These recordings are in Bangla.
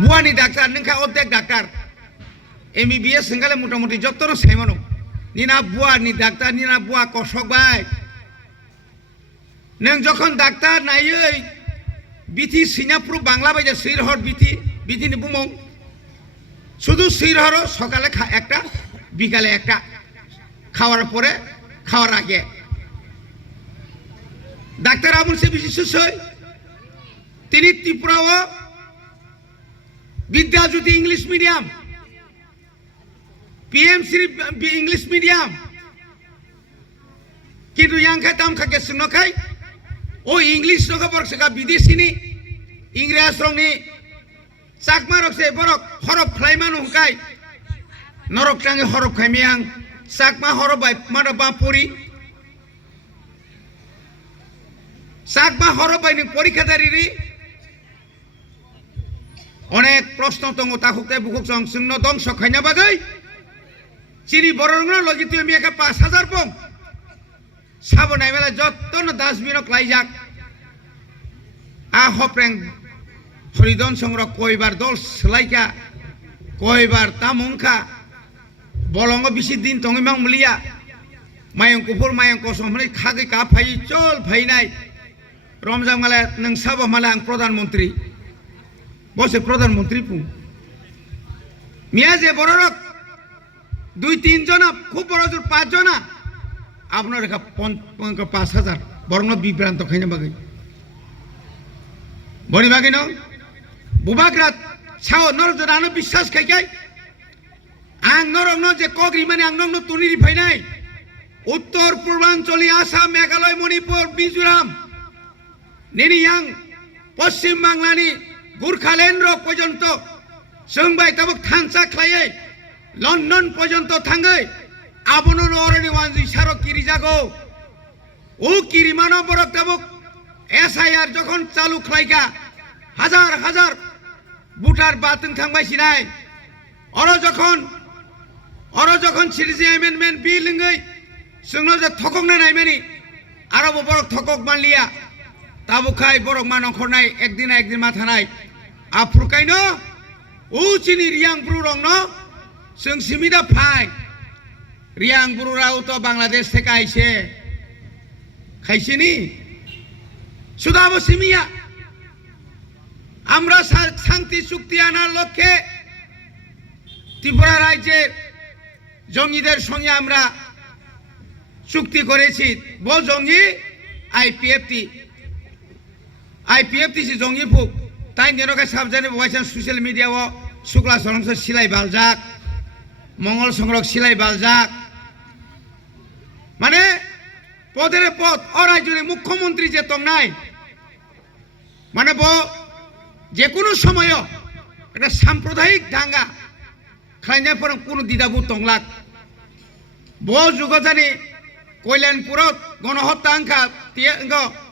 বুয়ানি ডাক্তার নोंखा অর্ধেক ডাক্তার MBBS সঙ্গালে মোটামুটি যতন সেমানো নিনা বুয়ানি ডাক্তার নিনা বুয়া কষক ভাই नों যখন ডাক্তার নাইयै বিথি সিঙ্গাপুর বাংলা বাইজে সিরহর বিথি বিথিনি বুমং শুধু সিরহর সকালে একটা বিকালে একটা খাওয়ার পরে খাওয়ার আগে ডাক্তার আমুল সে বিশেষ তিনি ত্রিপুরাও Vidyajyoti English medium PMC English medium কিন্তু ইয়াংখা তামখাকে সুনখাই ও ইংলিশ নখা বরসকা বিদেশিনি ইংরেজ রংনি চাকমা রকসে বরক হরফ খ্লাইমান হুকাই নরক টাঙে হরফ খাইমিয়াং চাকমা হরফ বাই মারবা পরি চাকমা হরফ বাইনি পরীক্ষাদারিরি অনেক প্রশ্ন দङ তাকুকতে বুকুক জং সিংন দংশ খাইনা বাগै চিনি বরংনা লজিতু মিয়াকে 5000 পং সাবনাই মেলা যতন ডাস্টবিন ক্লাইজাক আ হপ্রেং হরিদন সংগ্রহ কয়বার দল সলাইকা কয়বার তামংখা বলঙ্গ বেশি দিন তঙিমাং মুলিয়া মায়ং কুফুর মায়ং কসম হলে খাগै কা ফাই চল ফাইনাই রমজান মালা नों সাব মালা আং প্রধানমন্ত্রী বসে প্রধানমন্ত্রী পু মিয়া যে বড়রক 2-3 জন খুব বড় জোর 5 জন আপনার রেখা 5000 বরং বিভ্রান্ত খাইনা বাগै বনি বাগै ন বুবাগ্রাত সাও নরজন আনো বিশ্বাস খাইকাই আং নরং যে কগ্রি মানে আং নং তুনিরি ফাইনাই উত্তর পূর্বাঞ্চলীয় আসাম মেঘালয় মণিপুর মিজোরাম নিনিয়াং পশ্চিম বাংলানি গুরখালেন্দ্র পর্যন্ত जोंबाय तबक थांसा ख्लायै लंडन पर्यंत थाङै आबनो नरनि वानजि सारो किरि जागौ ও কিরিমানো বরক তবক SIR যখন চালু খ্লাইকা হাজার হাজার বুটার বাতিং থাংবাই সিনাই অর যখন সিরিজি অ্যামেন্ডমেন্ট বিল লঙ্গৈ जोंनो যে থকংনা নাইমানি আরো বরক থকক মানলিয়া তাবুখাই বরক মানখরনাই একদিন মাথা নাই আফ্রুকাইনো ও চিনি রিয়াং ব্রু রং ন जों সিমিদা ফাই রিয়াং ব্রুরাও তো বাংলাদেশ থেকে আইছে খাইছিনি সুদাবো সিমিয়া আমরা শান্তি চুক্তি আনার লক্ষ্যে ত্রিপুরা রাজ্যের জঙ্গিদের সঙ্গে আমরা চুক্তি করেছি বো জঙ্গি আইপিএফটি সি জঙ্গি ফুক তাই নেরকা সাবজানে বয়সা সোশ্যাল মিডিয়াও শুক্লা সরংস সিলাই বালজাক মঙ্গল সংরক সিলাই বালজাক মানে পদের পদ অরাজ্যের মুখ্যমন্ত্রী যে তংনাই মানে যে কোনো সময় একটা সাম্প্রদায়িক দাঙ্গা খাইনার পর কোনো দিদাবু তংলাক যুগজানি কল্যাণপুরত গণহত্যা আংখা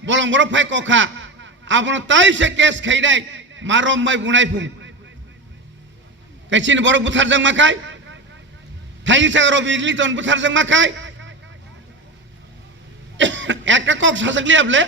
বলং বড় ফাই কখা আপনার তাই সে কেস খাইনাই মারম মাই বুনাই ফুং কাইছিন বড় বুথারজों মাখাই থাই সাগর বিজলিতন বুথারजों মাখাই একটা কক সাজগলি আপলে